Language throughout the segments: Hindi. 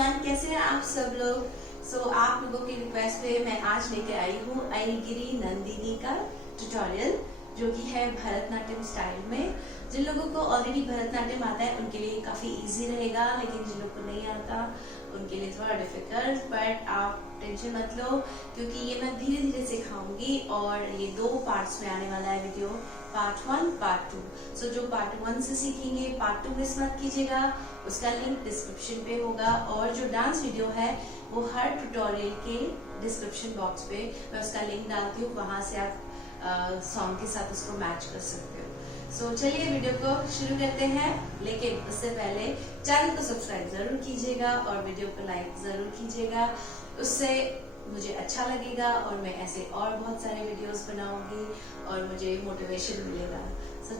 एवरीवन, कैसे हैं आप सब लोग। आप लोगों की रिक्वेस्ट पे मैं आज लेके आई हूँ अयगिरी नंदिनी का ट्यूटोरियल, जो कि है भरतनाट्यम स्टाइल में। जिन लोगों को ऑलरेडी भरतनाट्यम आता है उनके लिए काफी इजी रहेगा, लेकिन जिन लोगों को नहीं आता उनके लिए थोड़ा डिफिकल्ट। बट आप टेंशन मत लो, क्योंकि ये मैं धीरे धीरे सिखाऊंगी और ये 2 पार्ट्स में आने वाला है वीडियो, पार्ट 1 पार्ट 2। सो जो पार्ट 1 से सीखेंगे पार्ट 2 मिस मत कीजिएगा, उसका लिंक डिस्क्रिप्शन पे होगा। और जो डांस वीडियो है वो हर ट्यूटोरियल के डिस्क्रिप्शन बॉक्स पे मैं उसका लिंक डालती हूँ, वहां से आप सॉन्ग के साथ उसको मैच कर सकते हो। चलिए वीडियो को शुरू करते हैं, लेकिन उससे पहले चैनल को सब्सक्राइब जरूर कीजिएगा और वीडियो को लाइक जरूर कीजिएगा, उससे मुझे अच्छा लगेगा और मैं ऐसे और बहुत सारे वीडियोस बनाऊंगी और मुझे मोटिवेशन मिलेगा।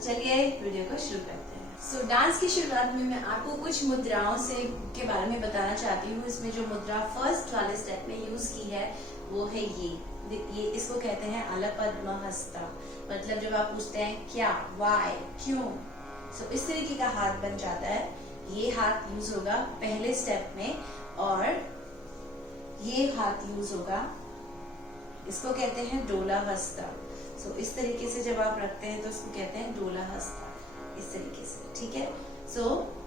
चलिए वीडियो को शुरू करते हैं। डांस की शुरुआत में मैं आपको कुछ मुद्राओं से के बारे में बताना चाहती हूँ। इसमें जो मुद्रा फर्स्ट वाले स्टेप में यूज की है वो है ये इसको कहते हैं अलपद्म हस्ता। मतलब जब आप पूछते हैं क्या, वाई, क्यों, इस तरीके का हाथ बन जाता है। ये हाथ यूज होगा पहले स्टेप में और ये हाथ यूज होगा, इसको कहते हैं डोला हस्ता। इस तरीके से जब आप रखते हैं तो उसको कहते हैं डोला हस्ता, इस तरीके से, ठीक है।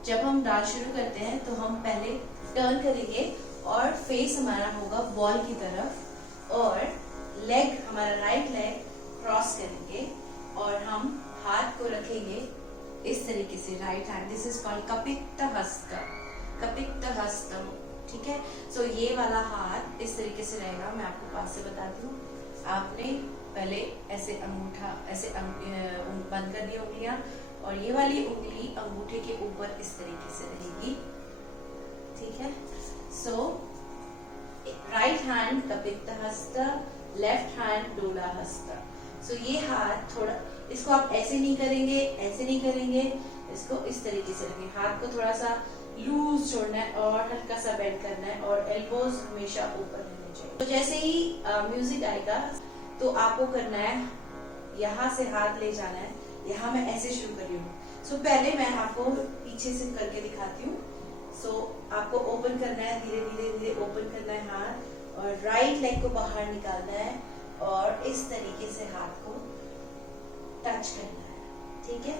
जब हम डांस शुरू करते हैं तो हम पहले टर्न करेंगे और फेस हमारा होगा वॉल की तरफ और लेग, हमारा राइट लेग क्रॉस करेंगे और हम हाथ को रखेंगे इस तरीके से, right hand. This is called कपित्त हस्त, कपित्त हस्तम, ठीक है। ये वाला हाथ इस तरीके से रहेगा। मैं आपको पास से बताती हूँ। आपने पहले ऐसे अंगूठा ऐसे बंद कर दिया उंगलियां, और ये वाली उंगली अंगूठे के ऊपर इस तरीके से रहेगी, ठीक है। राइट हैंड कपित्त हस्त, लेफ्ट हैंड डोला हस्त। ये हाथ थोड़ा, इसको आप ऐसे नहीं करेंगे, ऐसे नहीं करेंगे, इसको इस तरीके से रखेंगे। हाथ को थोड़ा सा लूज छोड़ना है और हल्का सा बेंड करना है और एल्बोज हमेशा ऊपर रहने चाहिए। जैसे ही म्यूजिक आएगा तो आपको करना है, यहाँ से हाथ ले जाना है। यहाँ मैं ऐसे शुरू कर रही हूँ। पहले मैं आपको पीछे से करके दिखाती हूँ। आपको ओपन करना है, धीरे धीरे धीरे ओपन करना है हाथ, और राइट लेग को बाहर निकालना है और इस तरीके से हाथ को टच करना है, ठीक है।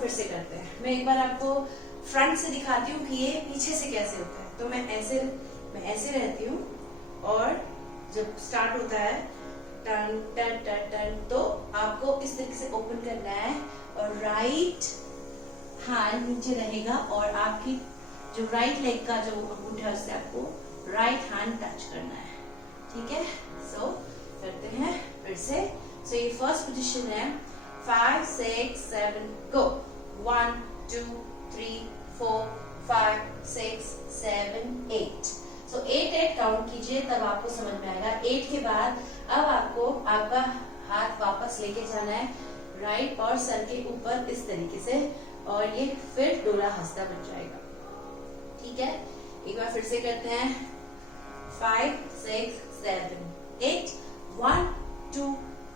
फिर से करते हैं। मैं एक बार आपको फ्रंट से दिखाती हूँ कि ये पीछे से कैसे होता है। मैं ऐसे रहती हूँ और जब स्टार्ट होता है टर्न टर्न टर्न टर्न, तो आपको इस तरीके से ओपन करना है और राइट हैंड नीचे रहेगा और आपकी जो राइट लेग का जो अंगूठा है उससे आपको राइट हैंड टच करना है, ठीक है। करते हैं फिर से। ये फर्स्ट पोजीशन है, 5 6 7 गो, 1 2 3 4 5 6 7 8। 8 काउंट कीजिए, तब आपको समझ में आएगा। 8 के बाद अब आपको आपका हाथ वापस लेके जाना है राइट और सर के ऊपर इस तरीके से, और ये फिर डोला हस्ता बन जाएगा, ठीक है। एक बार फिर से करते हैं, 5 6 7 8, 1 2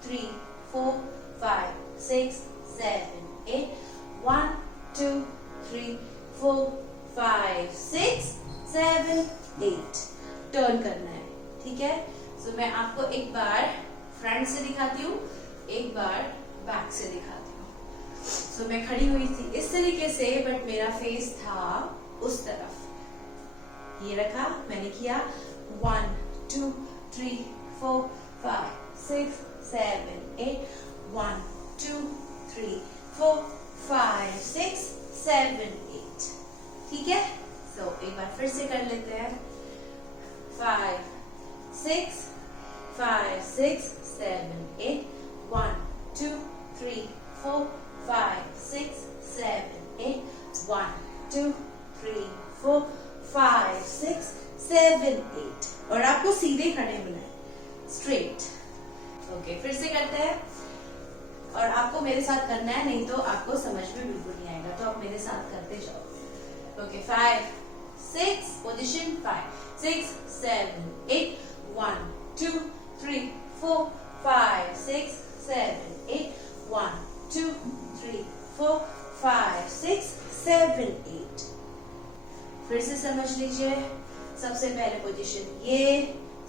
3 4 5 6 7 8, 1 2 3 4 5 6 7 8। टर्न करना है, ठीक है। मैं आपको एक बार फ्रंट से दिखाती हूँ, एक बार बैक से दिखाती हूँ। मैं खड़ी हुई थी इस तरीके से, बट मेरा फेस था उस तरफ। ये रखा, मैंने किया 1 2 3 4 5 6 7 8, 1 2 3 4 5 6 7 8, ठीक है। एक बार फिर से कर लेते हैं, 5 6 5 6 7 8, 1 2 3 4 5 6 7 8, 1 2 3 4 5 6 7 8। और आपको सीधे खड़े होना है, स्ट्रेट। ओके, फिर से करते हैं और आपको मेरे साथ करना है, नहीं तो आपको समझ में बिल्कुल नहीं आएगा। तो आप मेरे साथ करते जाओ। Okay, 5 6 position, 5 6 7 8, 1 2 3 4 5 6 7 8, 1 2 3 4 5 6 7 8। फिर से समझ लीजिए, सबसे पहले पोजीशन ये,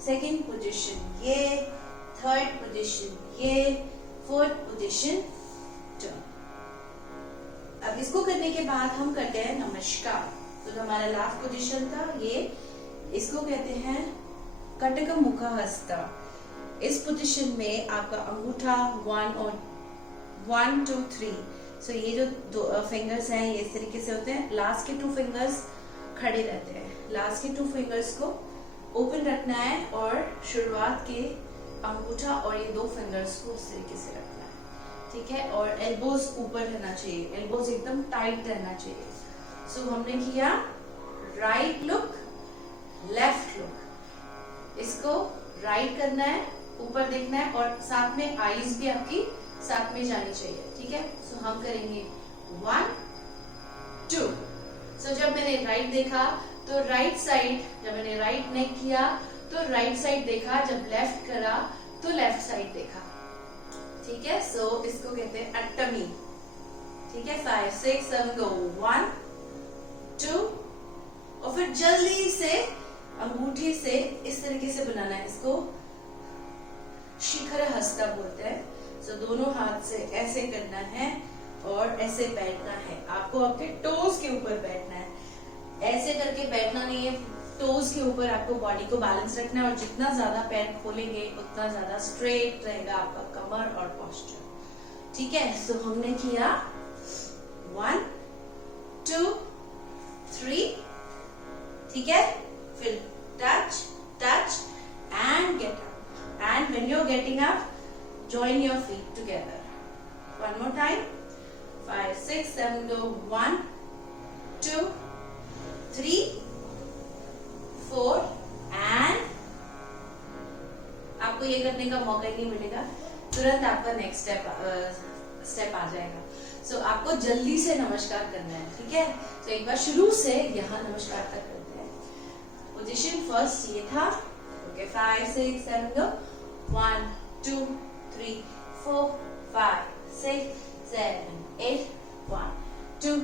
सेकंड पोजीशन ये, थर्ड पोजीशन ये, फोर्थ पोजीशन टर्न। अब इसको करने के बाद हम करते हैं नमस्कार। तो हमारा लास्ट पोजीशन था ये, इसको कहते हैं कटक मुख हस्त। इस पोजीशन में आपका अंगूठा 1 2 3, सो ये जो दो फिंगर्स हैं ये इस तरीके से होते हैं। लास्ट के 2 फिंगर्स खड़े रहते हैं, लास्ट के 2 फिंगर्स को ओपन रखना है और शुरुआत के अंगूठा और ये 2 फिंगर्स को उस तरीके से रखना है, ठीक है। और एल्बोज ऊपर रहना चाहिए, एल्बोज एकदम टाइट रहना चाहिए। सो हमने किया राइट लुक, लेफ्ट लुक, इसको राइट करना है, ऊपर देखना है और साथ में आईज भी आपकी साथ में जानी चाहिए, ठीक है। सो हम करेंगे 1 2। सो जब मैंने राइट देखा तो राइट साइड, जब मैंने राइट नेक किया तो राइट साइड देखा, जब लेफ्ट करा तो लेफ्ट साइड देखा, ठीक है। सो इसको कहते हैं अट्टमी, ठीक है। 5 6 7 गो 1 2, और फिर जल्दी से अंगूठी से इस तरीके से बनाना है, इसको शिखर हस्ता बोलते हैं। सो दोनों हाथ से ऐसे करना है और ऐसे बैठना है, आपको आपके टोज के ऊपर बैठना है, ऐसे करके बैठना नहीं है, टोज के ऊपर आपको बॉडी को बैलेंस रखना है। और जितना ज्यादा पैर खोलेंगे उतना ज्यादा स्ट्रेट रहेगा आपका कमर और पोस्चर, ठीक है। सो हमने किया 1 2 3, ठीक है। फिर touch touch and get up, and when you're getting up, join your feet together. One more time. 5 6 7 go 1 2 3 4 and आपको ये करने का मौका ही नहीं मिलेगा, तुरंत आपका नेक्स्ट स्टेप आ जाएगा। सो आपको जल्दी से नमस्कार करना है, ठीक है। तो एक बार शुरू से यहाँ नमस्कार तक करते हैं। पोजीशन फर्स्ट ये था, ओके। 5 6 7 go 1 2 3 4 5 6 7 8 1 2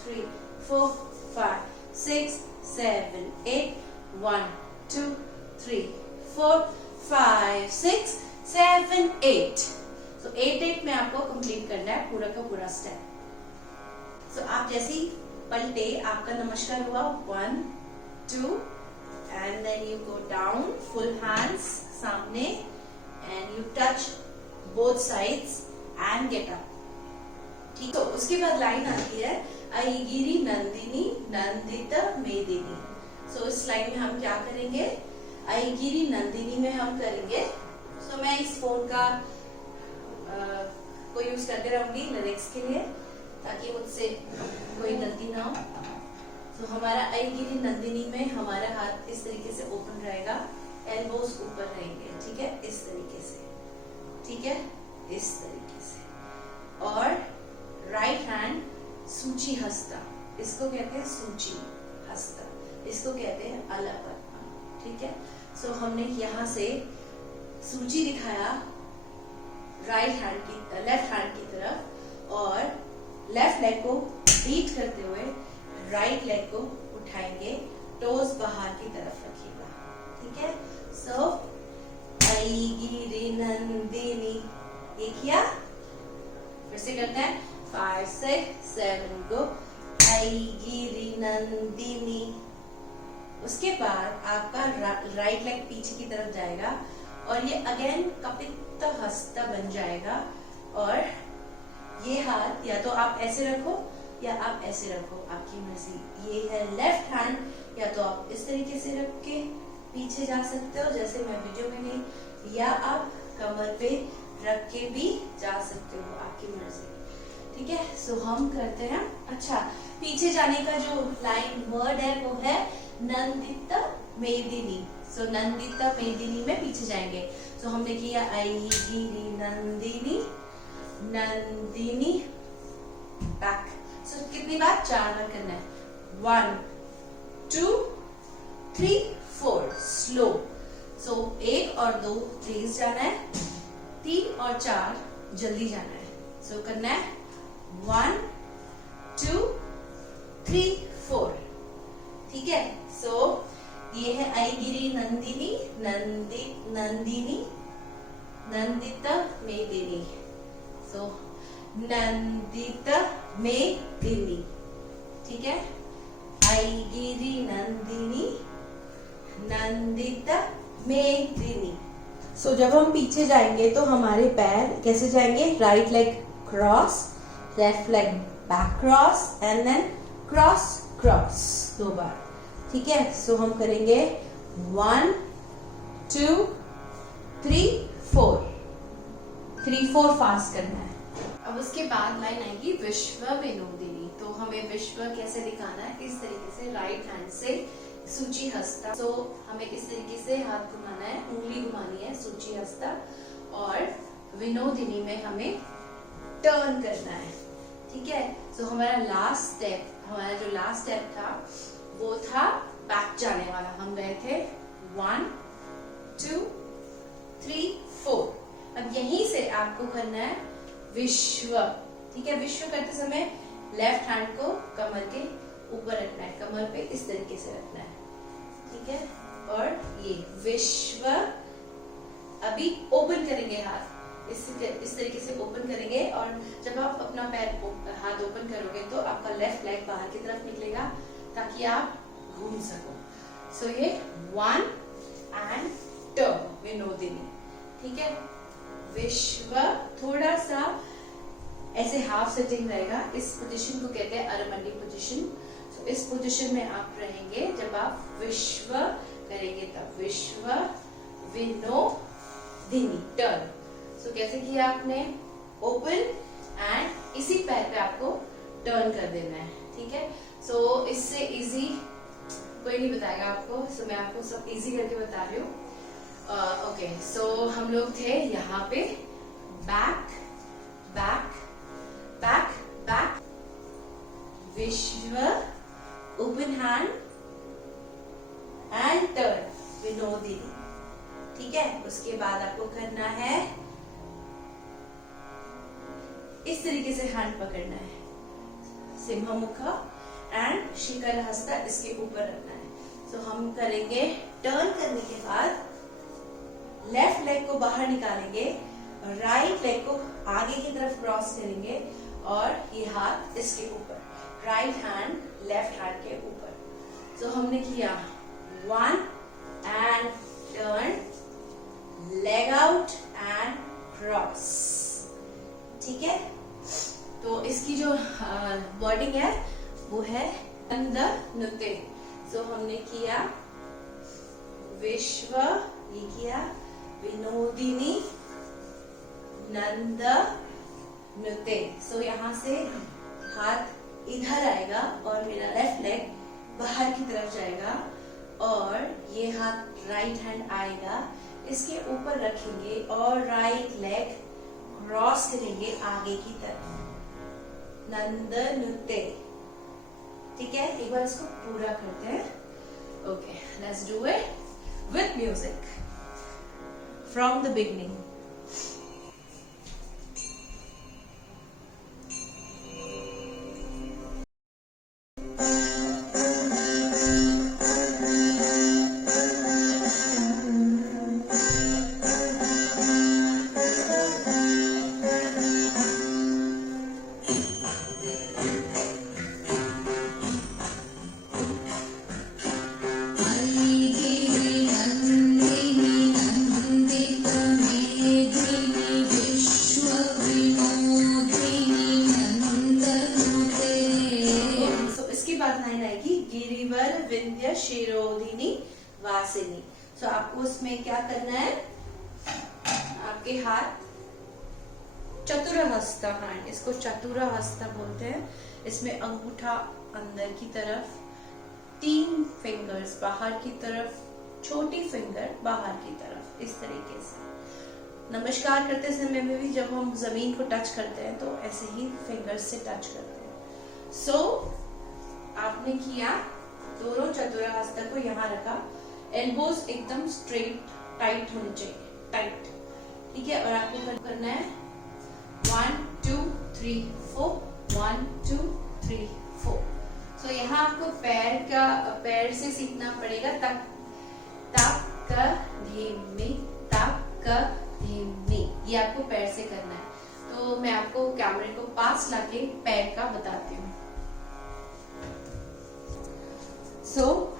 3 4 5 6 7 8 1 2 3 4 5 6 7 8। सो 8 में आपको कंप्लीट करना है पूरा का पूरा स्टेप। सो आप जैसे ही पलटे, आपका नमस्कार हुआ 1 2 and then you go down, full hands सामने, and you touch both sides and get up, ठीक। तो उसके बाद लाइन आती है ऐगिरि नंदिनी नंदित मेदिनी। सो इस लाइन में हम क्या करेंगे, ऐगिरि नंदिनी में हम करेंगे। सो मैं इस फोन का को यूज करते रहूंगी लिरिक्स के लिए, ताकि मुझसे कोई गलती ना हो। तो हमारा ऐगिरि नंदिनी में हमारा हाथ इस तरीके से ओपन रहेगा, एल्बोज ऊपर रहेंगे, ठीक है, इस तरीके से, ठीक है, इस तरीके से। और राइट हैंड सूची हस्ता, इसको कहते हैं सूची हस्ता, इसको कहते हैं अलपद्मा, ठीक है। सो हमने यहाँ से सूची दिखाया राइट हैंड की, लेफ्ट हैंड की तरफ, और लेफ्ट लेग को बीट करते हुए राइट लेग को उठाएंगे, टोज बाहर की तरफ रखिएगा, ठीक है। सो ऐगिरि नंदिनी, ये किया, फिर से करते हैं 5 6 7 गो ऐगिरि नंदिनी। उसके बाद आपका राइट लेग पीछे की तरफ जाएगा और ये अगेन कपित हस्त बन जाएगा। और ये हाथ या तो आप ऐसे रखो या आप ऐसे रखो, आपकी मर्जी। ये है लेफ्ट हैंड, या तो आप इस तरीके से रख के पीछे जा सकते हो जैसे मैं वीडियो में नहीं, या आप कमर पे रख के भी जा सकते हो, आपकी मर्जी, ठीक है। सो हम करते हैं। अच्छा, पीछे जाने का जो लाइन वर्ड है वो है नंदित मेदिनी। सो नंदित मेदिनी में पीछे जाएंगे। सो हमने किया ऐगिरि नंदिनी नंदिनी, बैक। सो कितनी बार? 4 बार करना है। 1 2 3 4 स्लो। सो 1 और 2 तेज जाना है, 3 और 4 जल्दी जाना है। सो करना है 1 2 3 4, ठीक है। सो ये है ऐगिरि नंदिनी, नंदिनी, नंदिता मेदिनी। सो नंदिता मेदिनी, ठीक है। ऐगिरि नंदिनी, नंदिता मेदिनी। सो जब हम पीछे जाएंगे तो हमारे पैर कैसे जाएंगे? Right leg cross, left leg back cross and then cross cross 2 बार, ठीक है। सो हम करेंगे 1 2 3 4, 3 4 फास्ट करना है। अब उसके बाद लाइन आएगी विश्व विनोदिनी। तो हमें विश्व कैसे दिखाना है? इस तरीके से राइट हैंड से सूची हस्ता। सो हमें इस तरीके से हाथ घुमाना है, उंगली घुमानी है, सूची हस्ता। और विनोदिनी में हमें टर्न करना है, ठीक है। सो हमारा लास्ट स्टेप था वो था बैक जाने वाला। हम गए थे 1 2 3 4। अब यहीं से आपको करना है विश्व, ठीक है। विश्व करते समय लेफ्ट हैंड को कमर के ऊपर रखना है, कमर पे इस तरीके से रखना है, ठीक है। और ये विश्व, अभी ओपन करेंगे हाथ, इस तरीके से ओपन करेंगे। और जब आप अपना हाथ ओपन करोगे तो आपका लेफ्ट लेग बाहर की तरफ निकलेगा ताकि आप घूम सको। सो ये 1 एंड टर्न विनोदिनी, ठीक है। विश्व थोड़ा सा ऐसे हाफ सिटिंग रहेगा। इस पोजीशन को कहते हैं अरमंडी पोजीशन। सो इस पोजीशन में आप रहेंगे जब आप विश्व करेंगे तब। विश्व विनोदिनी टर्न। सो कैसे किया आपने? ओपन एंड इसी पैर पे आपको टर्न कर देना है, ठीक है। सो इससे इजी कोई नहीं बताएगा आपको। सो मैं आपको सब इजी करके बता रही हूँ। ओके, सो हम लोग थे यहाँ पे बैक बैक बैक बैक, विश्व open hand and turn Vinodini, ठीक है। उसके बाद आपको करना है इस तरीके से हैंड पकड़ना है, सिंहमुख एंड शिखर हस्ता इसके ऊपर रखना है। सो हम करेंगे टर्न करने के बाद लेफ्ट लेग को बाहर निकालेंगे और राइट लेग को आगे की तरफ क्रॉस करेंगे और ये हाथ इसके ऊपर, राइट हैंड लेफ्ट हैंड के ऊपर। सो हमने किया 1 and turn, leg out and cross, ठीक है। तो इसकी जो वर्डिंग है वो है नंदनुते। सो हमने किया विश्व, ये किया विनोदिनी, नंदनुते। सो यहाँ से हाथ इधर आएगा और मेरा लेफ्ट लेग बाहर की तरफ जाएगा और ये हाथ राइट हैंड आएगा, इसके ऊपर रखेंगे और राइट लेग क्रॉस करेंगे आगे की तरफ, नंदनुते, ठीक है। एक बार इसको पूरा करते हैं। Okay, let's do it with music from the beginning. विंध्य शिरोधिनी वासिनी। सो आपको उसमें क्या करना है? आपके हाथ चतुरहस्त हैंड, इसको चतुरहस्त बोलते हैं। इसमें अंगूठा अंदर की तरफ, 3 फिंगर्स बाहर की तरफ, छोटी फिंगर बाहर की तरफ, इस तरीके से। नमस्कार करते समय में भी जब हम जमीन को टच करते हैं तो ऐसे ही फिंगर्स से टच करते हैं। सो आपने किया, दोनों चतुरहस्त को यहाँ रखा, एल्बोज एकदम स्ट्रेट टाइट होनी चाहिए, टाइट, ठीक है। और आपको करना है 1 2 3 4, 1 2 3 4। सो यहाँ आपको पैर से सीखना पड़ेगा। तक तक धीमी, तक धीमी, ये आपको पैर से करना है। तो मैं आपको कैमरे को पास लाके पैर का बताती हूँ।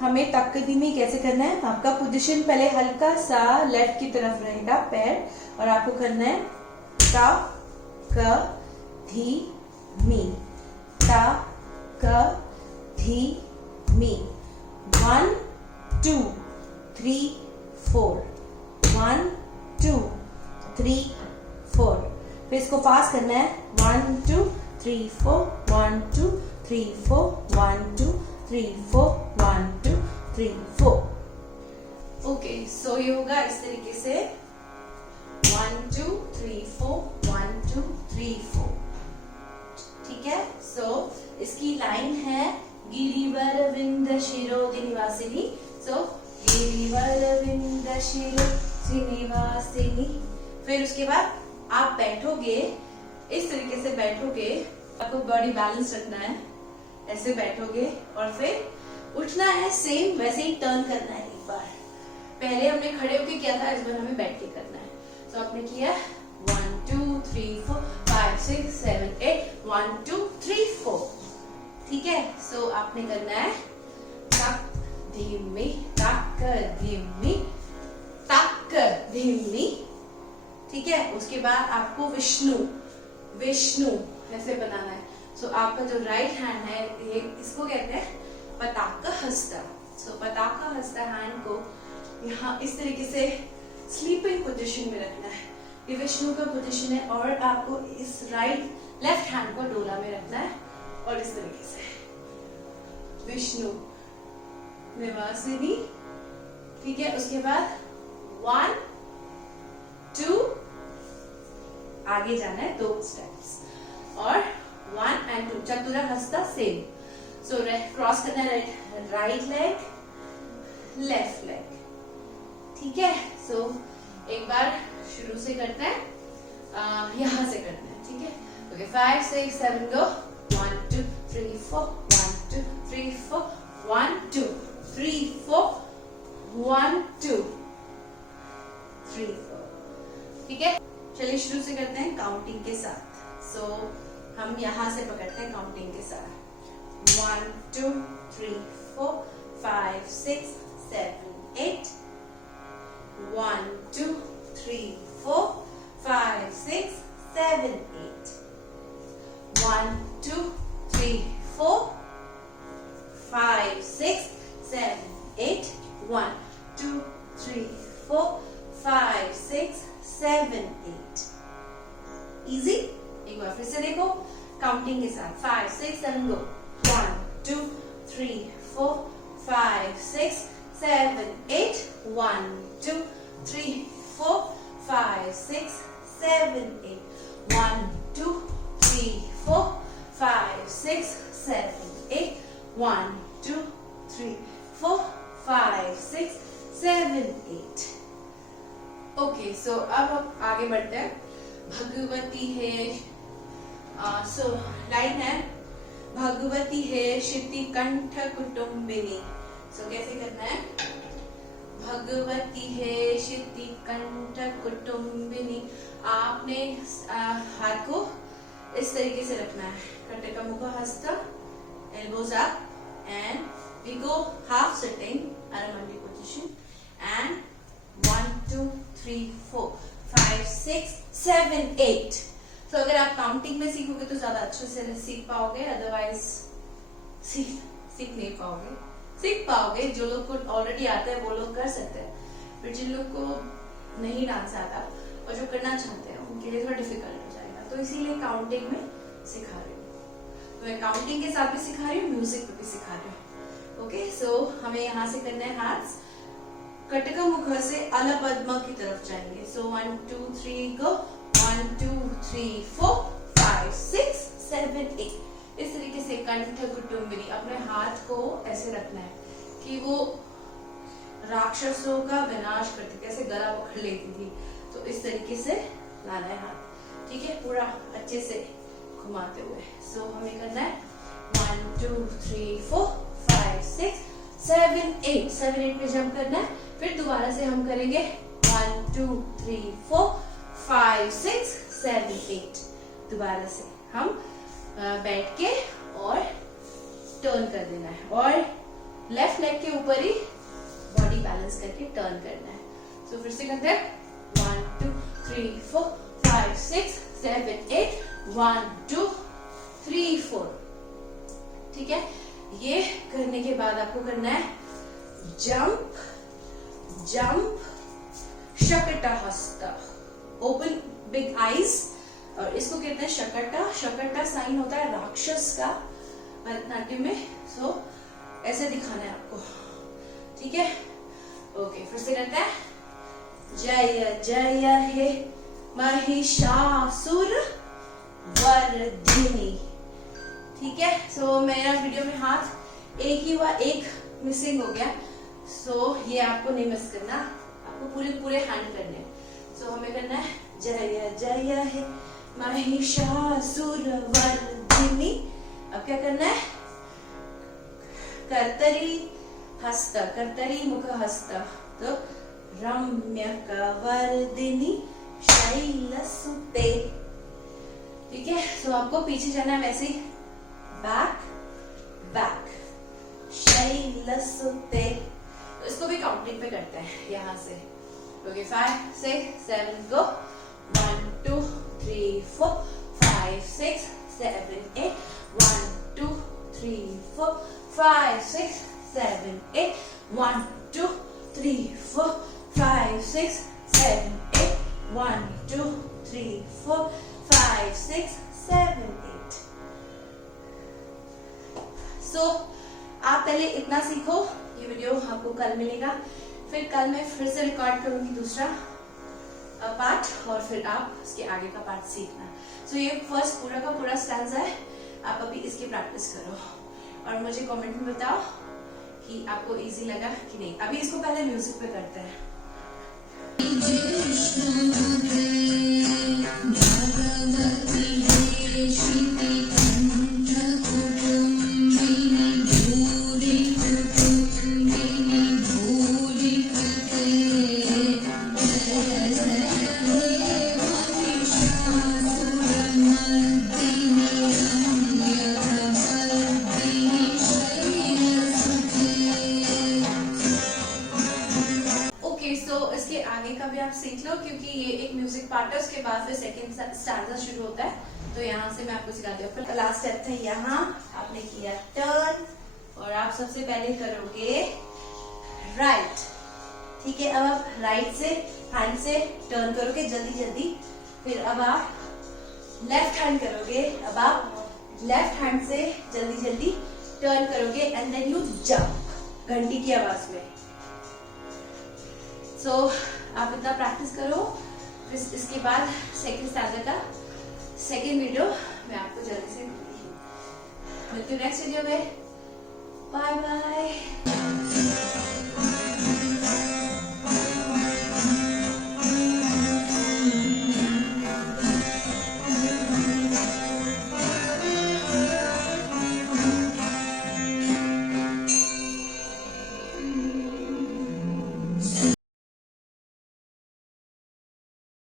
हमें तक धीमी कैसे करना है, आपका पोजीशन पहले हल्का सा लेफ्ट की तरफ रहेगा पैर, और आपको करना है तक धीमी, तक धीमी, 1 2 3 4, 1 2 3 4। फिर इसको पास करना है 1 2 3 4, 1 2 3 4, 1 2 3 4, 1 2 3 4। ओके, सो ये होगा इस तरीके से 1 2 3 4, 1 2 3 4। ठीक है। सो इसकी लाइन है गिरिवर विंद शिरोधि निवासिनी। सो गिरिवर विंद शिरोधि निवासिनी। फिर उसके बाद आप बैठोगे इस तरीके से, बैठोगे, आपको बॉडी बैलेंस रखना है, ऐसे बैठोगे और फिर उठना है, सेम वैसे ही टर्न करना है। एक बार पहले हमने खड़े होके किया था, इस बार हमें बैठ के करना है। तो आपने किया 1 2 3 4 5 6 7 8, 1 2 3 4। ठीक है। सो आपने करना है तक धीमी, तक धीमी, तक धीमी। ठीक है। उसके बाद आपको विष्णु विष्णु ऐसे बनाना है। सो आपका जो राइट हैंड है, ये इसको कहते हैं पताका हस्ता। सो पताका हस्ता हैंड को यहाँ इस तरीके से स्लीपिंग पोजीशन में रखना है। ये विष्णु का पोजीशन है, और आपको इस लेफ्ट हैंड को डोला में रखना है, और इस तरीके से विष्णु निवासिनी। ठीक है। उसके बाद 1 2 आगे जाना है 2 स्टेप्स, और 1 and 2 चतुरा हस्ता सेम। सो क्रॉस करना है राइट लेग, लेफ्ट लेग। ठीक है। सो एक बार शुरू से करते हैं, यहां से करते हैं। ठीक है। ओके, 5 6 7 गो। 1 2 3 4, 1 2 3 4, 1 2 3 4, 1 2 3 4। ठीक है। चलिए शुरू से करते हैं काउंटिंग के साथ। सो हम यहां से पकड़ते हैं काउंटिंग के साथ। 1 2 3 4 5 6 7 8, 1 2 3 4 5 6 7 8, 1 2 3 4 5 6 7 8, 1 2 3 4 5 6 7 8। इजी। एक बार फिर से देखो काउंटिंग के साथ। 5 6 7 गो। 1 2 3 4 5 6 7 8, 1 2 3 4 5 6 7 8, 1 2 3 4 5 6 7 8, 1 2 3 4 5 6 7 8। ओके, सो अब हम आगे बढ़ते हैं। भगवती है, सो लाइन है भगवती है शिति कंठ कुटुंबिनी। सो कैसे करना है, भगवती है शिति कंठ कुटुंबिनी। आपने हाथ को इस तरीके से रखना है, कंठ का मुख हस्त, elbows up, and we go half sitting अरमंडी पोजीशन, एंड 1 2 3 4 5 6 7 8। तो अगर आप काउंटिंग में सीखोगे तो ज्यादा अच्छे से सीख पाओगे, अदरवाइज सीख नहीं पाओगे। सीख पाओगे, जो लोग को ऑलरेडी आता है वो लोग कर सकते हैं, फिर जिन लोग को नहीं डांस आता और जो करना चाहते हैं उनके लिए थोड़ा डिफिकल्ट हो जाएगा। तो इसीलिए काउंटिंग में सिखा रही हूँ। तो मैं काउंटिंग के साथ भी सिखा रही हूँ, म्यूजिक पे भी सिखा रही हूँ। ओके, सो हमें यहाँ से करना है हाथ कटका मुख से अल पद्म की तरफ जाएंगे। सो 1 2 3 गो। 1 2 3 4 5 6 7 8। इस तरीके से कंठ कुटुंबिनी। अपने हाथ को ऐसे रखना है कि वो राक्षसों का विनाश करती, कैसे गला पकड़ लेती थी, तो इस तरीके से लाना है हाथ। ठीक है, पूरा अच्छे से घुमाते हुए। सो हमें करना है 1 2 3 4 5 6 7 8 7 8 पे जंप करना है। फिर दोबारा से हम करेंगे 1 2 3 4 5 6 7 8। दोबारा से हम बैठ के और टर्न कर देना है और लेफ्ट लेग के ऊपर ही बॉडी बैलेंस करके टर्न करना है। तो फिर से करते हैं 1 2 3 4 5 6 7 8 1 2 3 4। ठीक है, ये करने के बाद आपको करना है जंप जंप शकटा हस्त। ओपन बिग आईज, और इसको कहते हैं शकटा। शकटा साइन होता है राक्षस का भरतनाट्यम में। सो ऐसे दिखाना है आपको, ठीक है। ओके, फिर से करते हैं जय जय हे महिषासुर वर्धिनी। ठीक है, सो मेरा वीडियो में हाथ एक ही हुआ, एक मिसिंग हो गया। सो ये आपको नहीं मिस करना, आपको पूरे हैंड करने हैं। सो हमें करना है जय जय हे महिषासुर वर्धिनी। अब क्या करना है, कर्तरी हस्त, कर्तरी मुख हस्त। तो रम्य कवर्दिनी शैलसुते। ठीक है, सो आपको पीछे जाना है वैसे ही, बैक बैक शैलसुते। तो इसको भी काउंटिंग पे करते हैं यहाँ से। ओके, 5 6 7 गो। 1 2 3 4 5 6 7 8 1 2 3 4 5 6 7 8 1 2 3 4 5 6 7 8 1 2 3 4 5 6 7 8। सो आप पहले इतना सीखो। ये वीडियो आपको कल मिलेगा, फिर कल मैं फिर से रिकॉर्ड करूंगी दूसरा पार्ट, और फिर आप इसके आगे का पार्ट सीखना। सो ये फर्स्ट पूरा का पूरा स्टैंजा है। आप अभी इसकी प्रैक्टिस करो और मुझे कमेंट में बताओ कि आपको इजी लगा कि नहीं। अभी इसको पहले म्यूजिक पे करते हैं। इसके आगे का भी आप सीख लो, क्योंकि ये एक म्यूजिक पार्ट है। उसके बाद फिर सेकंड स्टैंजा शुरू होता है। तो यहाँ से मैं आपको सिखाती हूँ। फिर लास्ट स्टेप था यहाँ, आपने किया टर्न, और आप सबसे पहले करोगे राइट। ठीक है, अब आप राइट से हैंड से टर्न करोगे जल्दी जल्दी। फिर अब आप लेफ्ट हैंड करोगे। अब आप लेफ्ट हैंड से जल्दी जल्दी टर्न करोगे एंड देन यू जंप घंटी की आवाज में। सो आप इतना प्रैक्टिस करो। फिर इसके बाद सेकंड स्टैंजा का सेकंड वीडियो मैं आपको जल्दी से मिलती हूँ नेक्स्ट वीडियो में। Bye bye.